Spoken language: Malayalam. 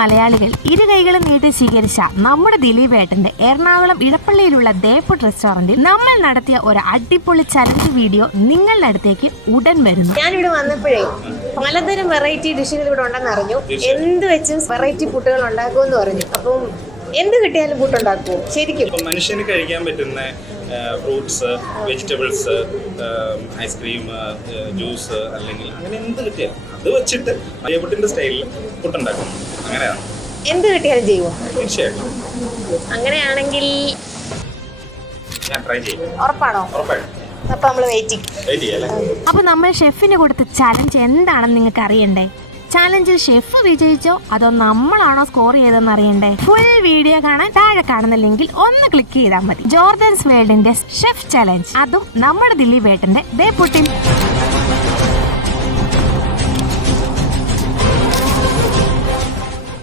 മലയാളികൾ ഇരു കൈകളും നീട്ടി സ്വീകരിച്ച നമ്മുടെ ദിലീപേട്ടന്റെ എറണാകുളം ഇടപ്പള്ളിയിലുള്ള ദേപ്പുട്ട് റെസ്റ്റോറന്റിൽ നമ്മൾ നടത്തിയ ഒരു അടിപൊളി ചലഞ്ച് വീഡിയോ നിങ്ങളുടെ അടുത്തേക്ക് ഉടൻ വരുന്നു. ഞാനിവിടെ വന്നപ്പോഴേ പലതരം വെറൈറ്റി ഡിഷുകൾ ഇവിടെ ഉണ്ടെന്ന് അറിഞ്ഞു. എന്ത് വെച്ചും വെറൈറ്റി ഫുഡുകൾ ഉണ്ടാക്കുമെന്ന് പറഞ്ഞു. അപ്പം എന്ത് കിട്ടിയാലും ഫുഡുണ്ടാക്കുമോ? ശരിക്കും മനുഷ്യന് കഴിക്കാൻ പറ്റുന്ന ഫ്രൂട്ട്സ്, വെജിറ്റബിൾസ്, ഐസ്ക്രീം, ജ്യൂസ് അല്ലെങ്കിൽ അങ്ങനെ എന്ത് കിട്ടിയാലും അത് വെച്ചിട്ട് ദേപ്പുട്ടിന്റെ സ്റ്റൈലിൽ ഫുഡുണ്ടാക്കും. അങ്ങനെയാണ്. എന്ത് കിട്ടിയാലും ചെയ്യുമോ? തീർച്ചയായിട്ടും. അങ്ങനെയാണെങ്കിൽ ഞാൻ ട്രൈ ചെയ്യും. ഉറപ്പാണോ? ഉറപ്പായിട്ടും. അപ്പൊ നമ്മള് വെയിറ്റ് ചെയ്യാല്ലേ? അപ്പൊ നമ്മൾ ഷെഫിന് കൊടുത്ത ചലഞ്ച് എന്താണെന്ന് നിങ്ങൾക്ക് അറിയണ്ടേ? ചാലഞ്ചിൽ ഷെഫ് വിജയിച്ചോ അതോ നമ്മളാണോ സ്കോർ ചെയ്തെന്ന് അറിയണ്ടേ? ഫുൾ വീഡിയോ കാണാൻ താഴെ കാണുന്ന ലിങ്കിൽ ഒന്ന് ക്ലിക്ക് ചെയ്താൽ മതി. ജോർദൻസ് വേൾഡിന്റെ ഷെഫ് ചലഞ്ച്, അതും നമ്മുടെ ദിലീപേട്ടന്റെ ദേപ്പുട്ടിൽ.